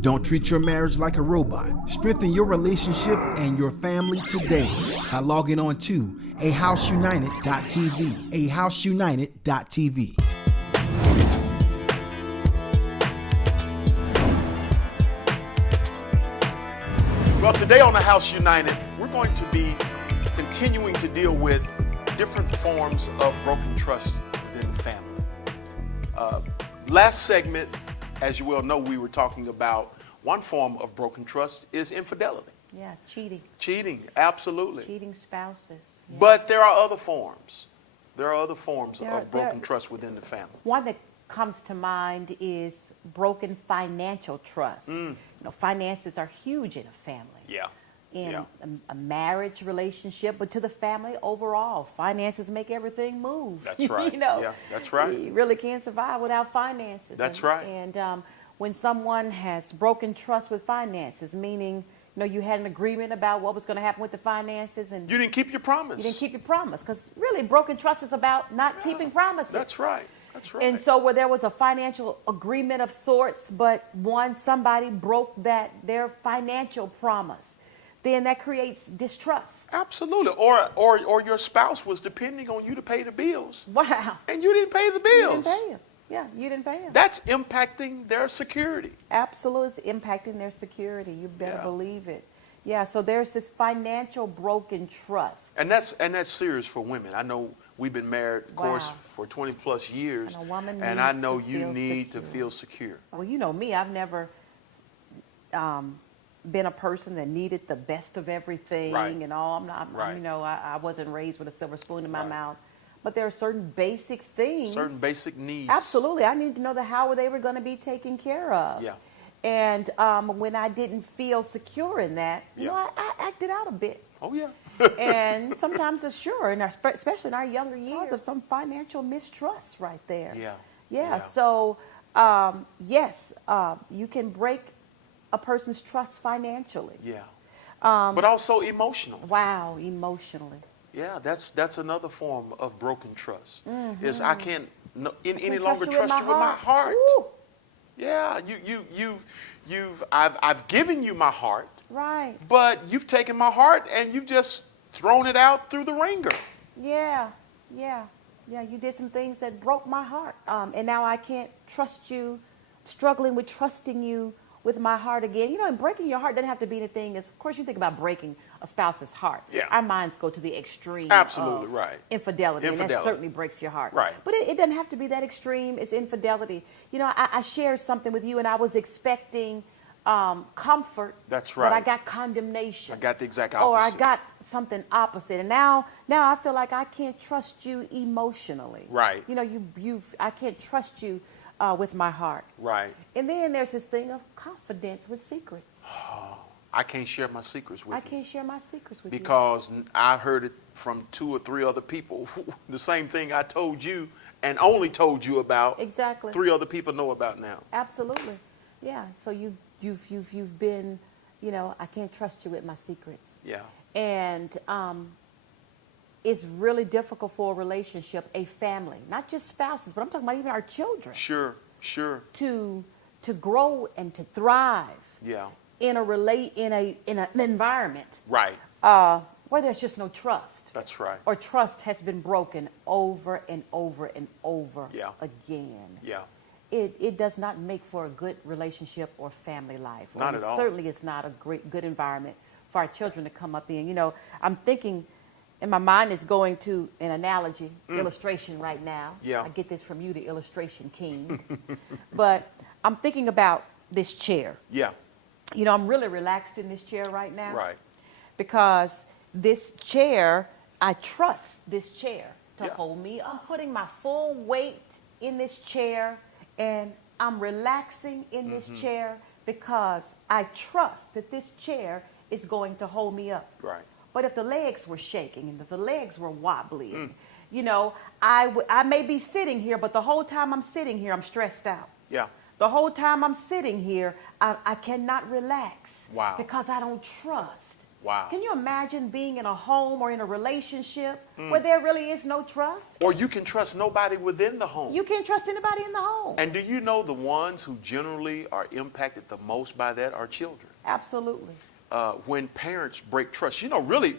Don't treat your marriage like a robot. Strengthen your relationship and your family today by logging on to ahouseunited.tv. ahouseunited.tv. Well, today on the House United, we're going to be continuing to deal with different forms of broken trust within the family. Last segment, as you well know, we were talking about one form of broken trust is infidelity. Yeah, cheating. Cheating, absolutely. Cheating spouses. Yeah. But there are other forms. There are other forms of broken trust within the family. One that comes to mind is broken financial trust. You know, finances are huge in a family. Yeah. In a marriage relationship, but to the family overall, finances make everything move. That's right. You know, yeah, that's right. You really can't survive without finances. That's right. And when someone has broken trust with finances, meaning, you know, you had an agreement about what was going to happen with the finances, and you didn't keep your promise. You didn't keep your promise, because really, broken trust is about not keeping promises. That's right. That's right. And so where there was a financial agreement of sorts, but somebody broke their financial promise, then that creates distrust. Absolutely. Or your spouse was depending on you to pay the bills. Wow. And you didn't pay the bills. You didn't pay them. Yeah, you didn't pay them. That's impacting their security. Absolutely, it's impacting their security. You better believe it. Yeah, so there's this financial broken trust. And that's serious for women. I know we've been married, of course, for 20 plus years. And a woman and needs I know to you feel need secure. to feel secure. Well, you know me, I've never been a person that needed the best of everything and all. You know, I wasn't raised with a silver spoon in my mouth. But there are certain basic things. Certain basic needs. Absolutely. I need to know how they were going to be taken care of. Yeah. And when I didn't feel secure in that, you know, I acted out a bit. Oh, yeah. And sometimes it's sure, especially in our younger years, of some financial mistrust right there. Yeah. So, yes, you can break a person's trust financially. Yeah. But also emotional. Wow, emotionally. Yeah, that's another form of broken trust. Is I can't any longer you trust you with my heart. Ooh. Yeah, I've given you my heart. Right. But you've taken my heart and you've just thrown it out through the ringer. Yeah. You did some things that broke my heart, and now I can't trust you. Struggling with trusting you with my heart again. You know, and breaking your heart doesn't have to be anything. Of course, you think about breaking a spouse's heart. Yeah. Our minds go to the extreme. Absolutely, of right. Infidelity, and that certainly breaks your heart. Right. But it doesn't have to be that extreme. It's infidelity. You know, I shared something with you, and I was expecting comfort. That's right. But I got condemnation. I got the exact opposite. Or I got something opposite, and now I feel like I can't trust you emotionally. Right. You know, I can't trust you with my heart. Right. And then there's this thing of confidence with secrets. I can't share my secrets with you. I can't share my secrets with because I heard it from 2 or 3 other people. The same thing I told you and only told you about. Exactly. 3 other people know about now. Absolutely. Yeah. So you've been, you know, I can't trust you with my secrets. Yeah. And it's really difficult for a relationship, a family, not just spouses, but I'm talking about even our children. Sure. To grow and to thrive. Yeah. In an environment. Right. Where there's just no trust. That's right. Or trust has been broken over and over and over again. Yeah. It does not make for a good relationship or family life. Not at all. Certainly it's not a good environment for our children to come up in. You know, I'm thinking, and my mind is going to an analogy, illustration right now. Yeah. I get this from you, the illustration king. But I'm thinking about this chair. Yeah. You know, I'm really relaxed in this chair right now. Right. Because this chair, I trust this chair to hold me. I'm putting my full weight in this chair, and I'm relaxing in this chair because I trust that this chair is going to hold me up. Right. But if the legs were shaking and if the legs were wobbly, you know, I may be sitting here, but the whole time I'm sitting here, I'm stressed out. Yeah. The whole time I'm sitting here, I cannot relax. Wow. Because I don't trust Wow. Can you imagine being in a home or in a relationship where there really is no trust? Or you can trust nobody within the home. You can't trust anybody in the home. And do you know the ones who generally are impacted the most by that are children? Absolutely. When parents break trust, you know, really,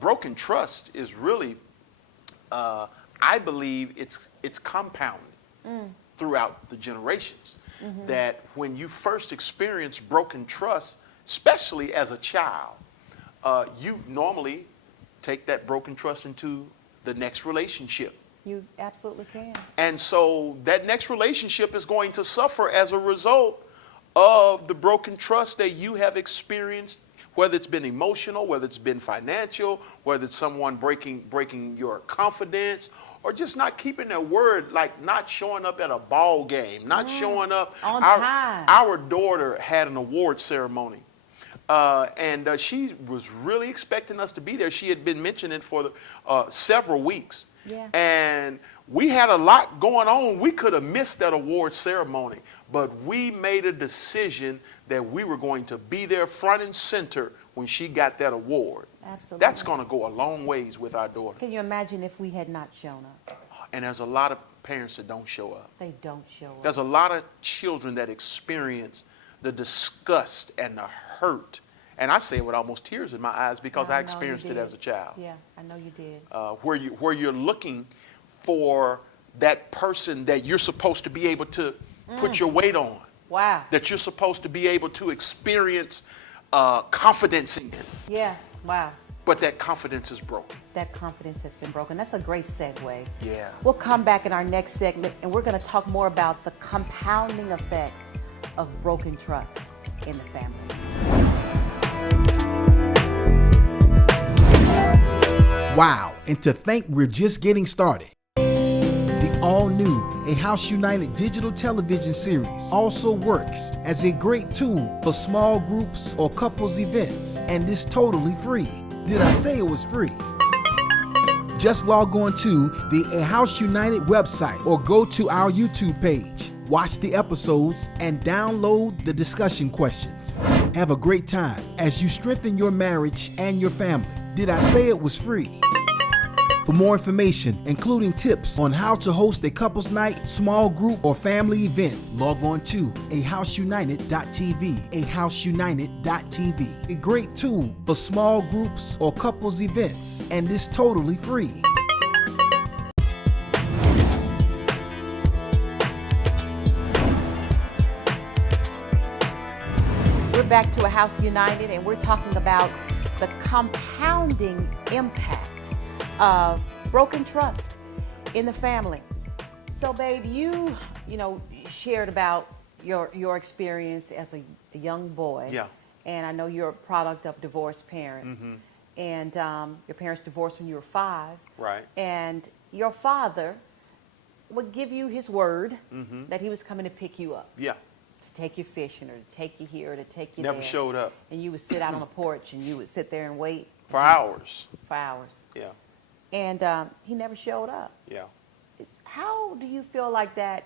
broken trust is really, I believe it's compounded throughout the generations. That when you first experience broken trust, especially as a child, you normally take that broken trust into the next relationship. You absolutely can. And so that next relationship is going to suffer as a result of the broken trust that you have experienced, whether it's been emotional, whether it's been financial, whether it's someone breaking your confidence, or just not keeping their word, like not showing up at a ball game, not showing up on time. Our daughter had an award ceremony. And she was really expecting us to be there. She had been mentioning it for several weeks. Yeah. And we had a lot going on. We could have missed that award ceremony, but we made a decision that we were going to be there front and center when she got that award. Absolutely. That's going to go a long ways with our daughter. Can you imagine if we had not shown up? And there's a lot of parents that don't show up. They don't show up. There's a lot of children that experience the disgust and the hurt. And I say it with almost tears in my eyes because I experienced it as a child. Yeah, I know you did. Where you're looking for that person that you're supposed to be able to put your weight on. Wow. That you're supposed to be able to experience confidence in. Yeah, wow. But that confidence is broken. That confidence has been broken. That's a great segue. Yeah. We'll come back in our next segment and we're going to talk more about the compounding effects of broken trust in the family. Wow, and to think we're just getting started. The all-new A House United digital television series also works as a great tool for small groups or couples events, and is totally free. Did I say it was free? Just log on to the A House United website or go to our YouTube page. Watch the episodes and download the discussion questions. Have a great time as you strengthen your marriage and your family. Did I say it was free? For more information, including tips on how to host a couples night, small group, or family event, log on to ahouseunited.tv. ahouseunited.tv. A great tool for small groups or couples events, and is totally free. We're back to A House United and we're talking about the compounding impact of broken trust in the family. So babe, you shared about your experience as a young boy. Yeah. And I know you're a product of divorced parents. And your parents divorced when you were 5. Right. And your father would give you his word that he was coming to pick you up. Yeah. To take you fishing or to take you here or to take you Never there. showed up. And you would sit out on the porch and you would sit there and wait For hours. for hours. Yeah. And he never showed up. Yeah. How do you feel like that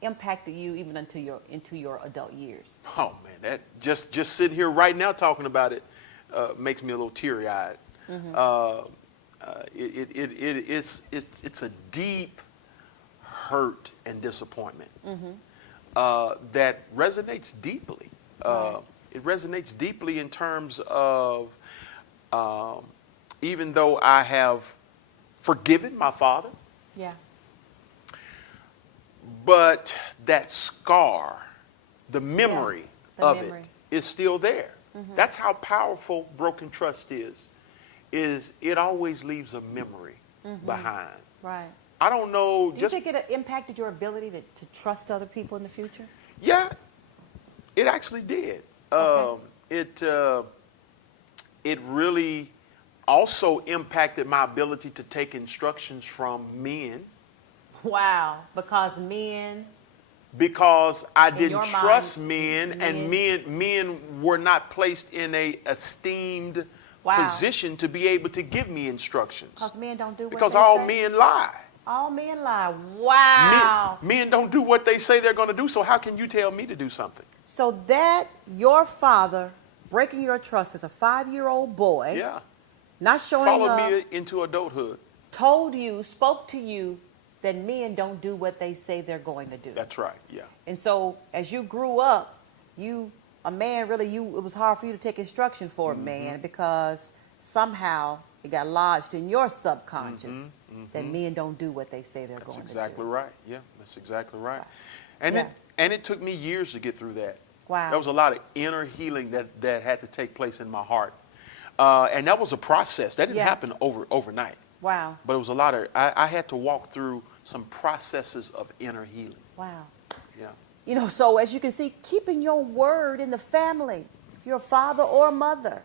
impacted you even into your adult years? Oh man, that just sitting here right now talking about it makes me a little teary-eyed. It's a deep hurt and disappointment that resonates deeply. It resonates deeply in terms of even though I have forgiven my father, Yeah. but that scar, the memory the of memory. it is still there. That's how powerful broken trust is it always leaves a memory behind. Right. I don't know. Do you think it impacted your ability to trust other people in the future? Yeah, it actually did. Okay. It really also impacted my ability to take instructions from men. Wow. Because men. Because I In didn't your trust mind, men, and men were not placed in a esteemed position to be able to give me instructions. Because men don't do what Because they all say? men lie. All men lie. Wow. Men don't do what they say they're going to do, so how can you tell me to do something? So that your father breaking your trust as a 5-year-old boy. Yeah. Not showing Followed up. me into adulthood. Told you, spoke to you that men don't do what they say they're going to do. That's right. Yeah. And so as you grew up, it was hard for you to take instruction for a man because somehow it got lodged in your subconscious that men don't do what they say they're going to do. That's exactly right. Yeah, that's exactly right. And Yeah. it took me years to get through that. Wow. There was a lot of inner healing that had to take place in my heart. And that was a process. That didn't Yeah. happen overnight. Wow. But it was a lot of, I had to walk through some processes of inner healing. Wow. Yeah. You know, so as you can see, keeping your word in the family, if you're a father or a mother,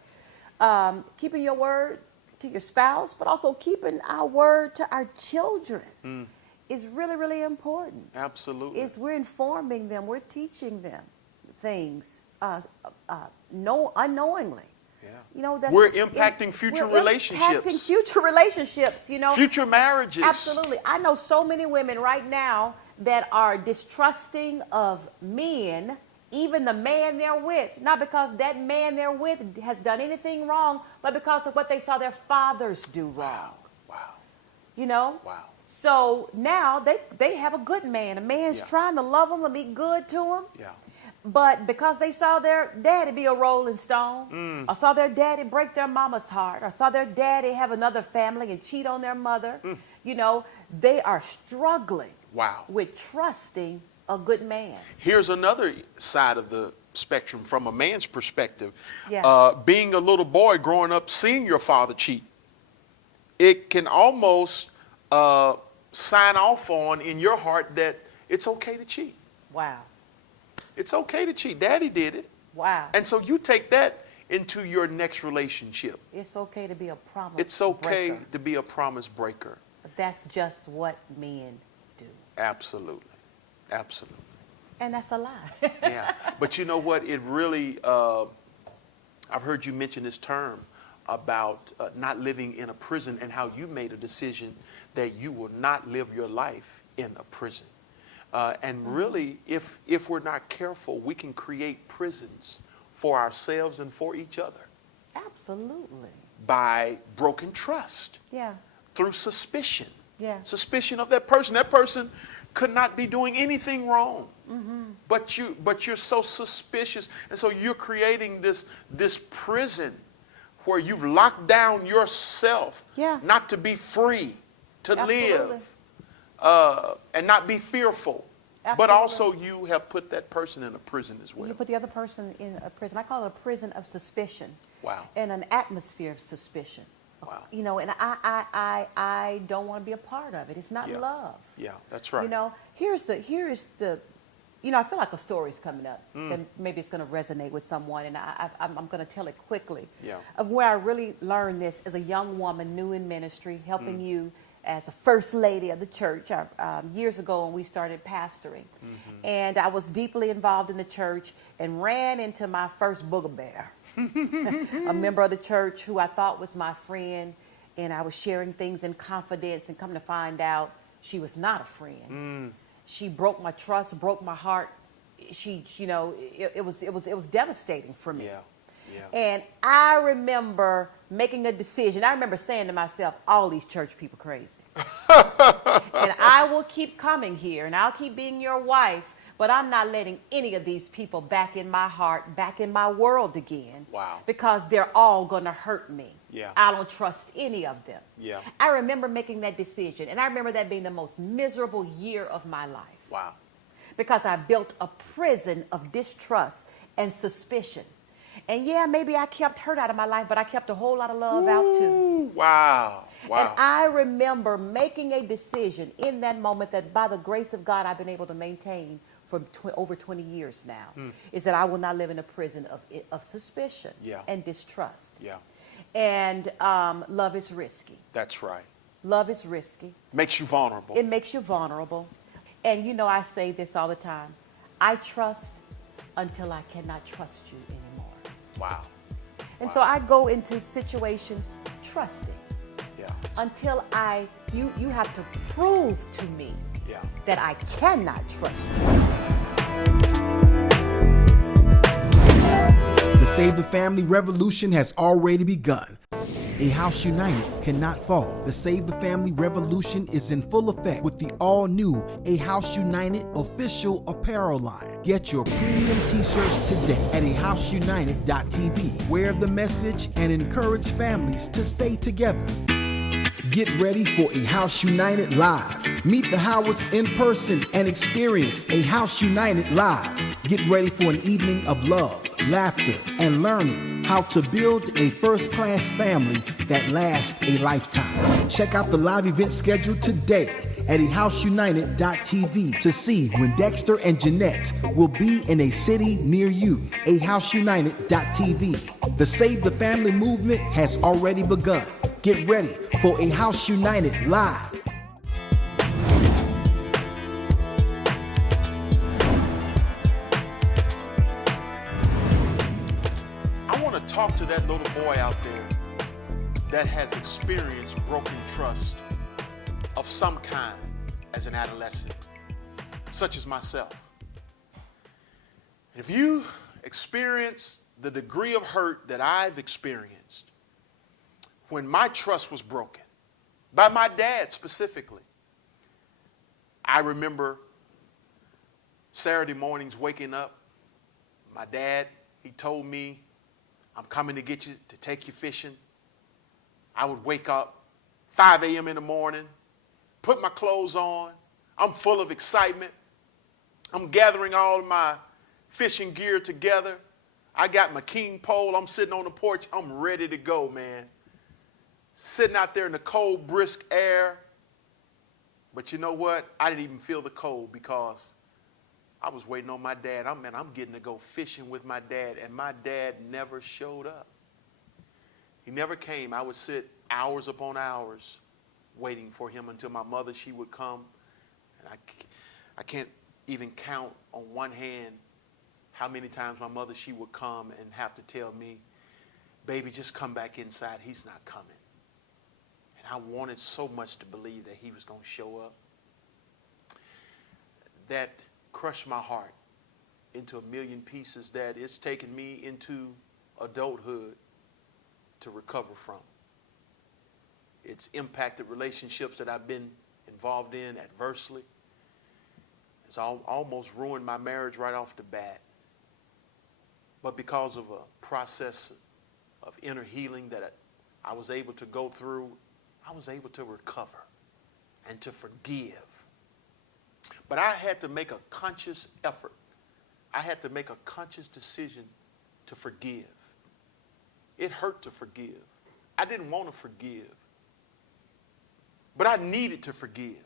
keeping your word to your spouse, but also keeping our word to our children is really, really important. Absolutely. We're informing them, we're teaching them things unknowingly. Yeah. You know, We're impacting future relationships. Impacting future relationships, you know. Future marriages. Absolutely. I know so many women right now that are distrusting of men, even the man they're with, not because that man they're with has done anything wrong, but because of what they saw their fathers do wrong. Wow. You know? Wow. So now they have a good man. A man's Yeah. trying to love them and be good to them. Yeah. But because they saw their daddy be a rolling stone, or saw their daddy break their mama's heart, or saw their daddy have another family and cheat on their mother, you know, they are struggling Wow. with trusting a good man. Here's another side of the spectrum from a man's perspective. Yeah. Being a little boy growing up, seeing your father cheat, it can almost sign off on in your heart that it's okay to cheat. Wow. It's okay to cheat. Daddy did it. Wow. And so you take that into your next relationship. It's okay to be a promise It's okay breaker. to be a promise breaker. But that's just what men do. Absolutely. Absolutely. And that's a lie. Yeah. But you know what? It really, I've heard you mention this term about not living in a prison and how you made a decision that you will not live your life in a prison. And really, if we're not careful, we can create prisons for ourselves and for each other Absolutely. by broken trust, Yeah. through suspicion. Yeah. Suspicion of that person. That person could not be doing anything wrong. But you're so suspicious. And so you're creating this prison where you've locked down yourself Yeah. not to be free, to Absolutely. live, and not be fearful. But Absolutely. also you have put that person in a prison as well. You put the other person in a prison. I call it a prison of suspicion. Wow. And an atmosphere of suspicion. Wow. You know, and I don't want to be a part of it. It's not Yeah. love. Yeah, that's right. You know, here's the, you know, I feel like a story's coming up that maybe it's going to resonate with someone, and I'm going to tell it quickly. Yeah. Of where I really learned this as a young woman, new in ministry, helping you as a first lady of the church years ago when we started pastoring. And I was deeply involved in the church and ran into my first booger bear, a member of the church who I thought was my friend, and I was sharing things in confidence, and come to find out she was not a friend. She broke my trust, broke my heart. You know, it was devastating for me. Yeah. Yeah. And I remember making a decision. I remember saying to myself, all these church people crazy. And I will keep coming here and I'll keep being your wife, but I'm not letting any of these people back in my heart, back in my world again. Wow. Because they're all going to hurt me. Yeah. I don't trust any of them. Yeah. I remember making that decision, and I remember that being the most miserable year of my life. Wow. Because I built a prison of distrust and suspicion. And yeah, maybe I kept hurt out of my life, but I kept a whole lot of love out too. Ooh, wow. Wow. And I remember making a decision in that moment that by the grace of God I've been able to maintain for over 20 years now, is that I will not live in a prison of suspicion Yeah. and distrust. Yeah. And love is risky. That's right. Love is risky. Makes you vulnerable. It makes you vulnerable. And you know, I say this all the time. I trust until I cannot trust you anymore. Wow. And so I go into situations trusting Yeah. until you have to prove to me Yeah. that I cannot trust you. The Save the Family revolution has already begun. A house united cannot fall. The Save the Family revolution is in full effect with the all-new A House United official apparel line. Get your premium t-shirts today at ahouseunited.tv. Wear the message and encourage families to stay together. Get ready for A House United Live. Meet the Howards in person and experience A House United Live. Get ready for an evening of love, laughter, and learning how to build a first-class family that lasts a lifetime. Check out the live event schedule today at ahouseunited.tv to see when Dexter and Genette will be in a city near you. ahouseunited.tv. The Save the Family movement has already begun. Get ready for A House United Live. I want to talk to that little boy out there that has experienced broken trust of some kind as an adolescent, such as myself. If you experience the degree of hurt that I've experienced when my trust was broken, by my dad specifically, I remember Saturday mornings waking up. My dad, he told me, "I'm coming to get you, to take you fishing." I would wake up 5 a.m. in the morning, put my clothes on. I'm full of excitement. I'm gathering all of my fishing gear together. I got my king pole. I'm sitting on the porch. I'm ready to go, man. Sitting out there in the cold, brisk air. But you know what? I didn't even feel the cold because I was waiting on my dad. I'm getting to go fishing with my dad, and my dad never showed up. He never came. I would sit hours upon hours waiting for him until my mother, she would come. And I can't even count on one hand how many times my mother, she would come and have to tell me, "Baby, just come back inside. He's not coming." And I wanted so much to believe that he was going to show up. That crushed my heart into a million pieces that it's taken me into adulthood to recover from. It's impacted relationships that I've been involved in adversely. It's almost ruined my marriage right off the bat. But because of a process of inner healing that I was able to go through, I was able to recover and to forgive. But I had to make a conscious effort. I had to make a conscious decision to forgive. It hurt to forgive. I didn't want to forgive. But I needed to forgive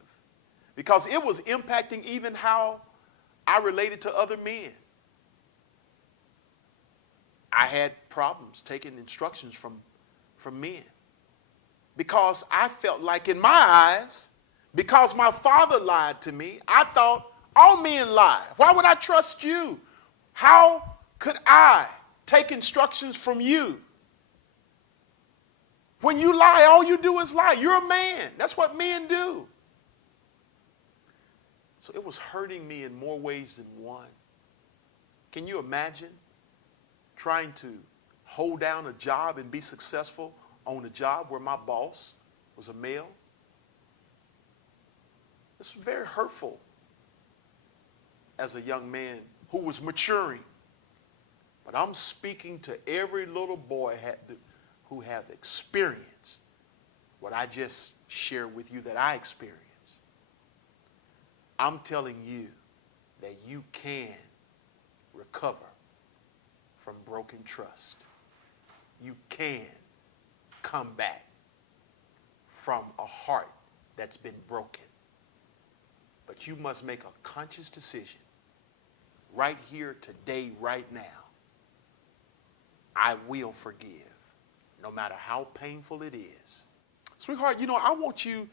because it was impacting even how I related to other men. I had problems taking instructions from men because I felt like in my eyes, because my father lied to me, I thought all men lie. Why would I trust you? How could I take instructions from you? When you lie, all you do is lie. You're a man. That's what men do. So it was hurting me in more ways than one. Can you imagine trying to hold down a job and be successful on a job where my boss was a male? This was very hurtful as a young man who was maturing. But I'm speaking to every little boy who have experienced what I just shared with you that I experienced. I'm telling you that you can recover from broken trust. You can come back from a heart that's been broken. But you must make a conscious decision right here, today, right now. I will forgive, no matter how painful it is. Sweetheart, I want you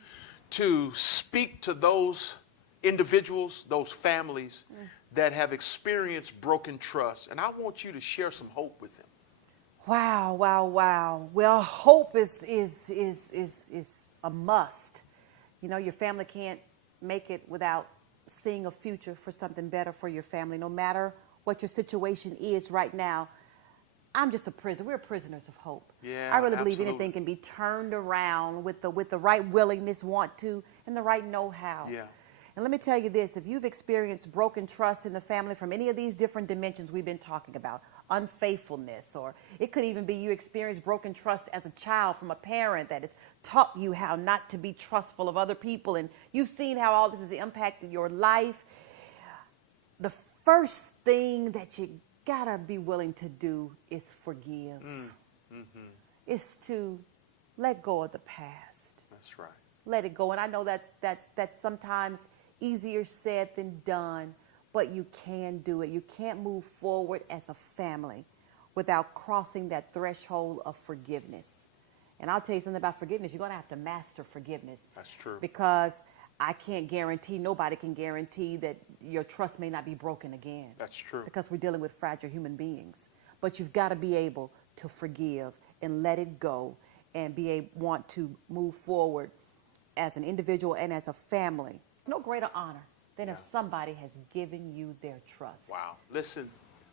to speak to those individuals, those families that have experienced broken trust, and I want you to share some hope with them. Wow, wow, wow. Well, hope is a must. Your family can't make it without seeing a future for something better for your family, no matter what your situation is right now. I'm just a prisoner. We're prisoners of hope. Yeah, I really believe absolutely. anything can be turned around with the right willingness, want to, and the right know-how. Yeah. And let me tell you this, if you've experienced broken trust in the family from any of these different dimensions we've been talking about, unfaithfulness, or it could even be you experienced broken trust as a child from a parent that has taught you how not to be trustful of other people, and you've seen how all this has impacted your life, the first thing that you gotta be willing to do is forgive. Is to let go of the past. That's right. Let it go. And I know that's sometimes easier said than done, but you can do it. You can't move forward as a family without crossing that threshold of forgiveness. And I'll tell you something about forgiveness. You're going to have to master forgiveness. That's true. Because I can't guarantee, nobody can guarantee that your trust may not be broken again. That's true. Because we're dealing with fragile human beings. But you've got to be able to forgive and let it go and want to move forward as an individual and as a family. No greater honor than if somebody has given you their trust. Wow. Listen,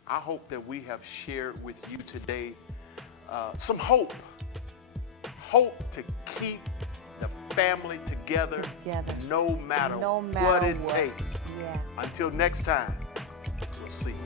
I hope that we have shared with you today some hope. Hope to keep the family together. No matter what it takes. Yeah. Until next time, we'll see you.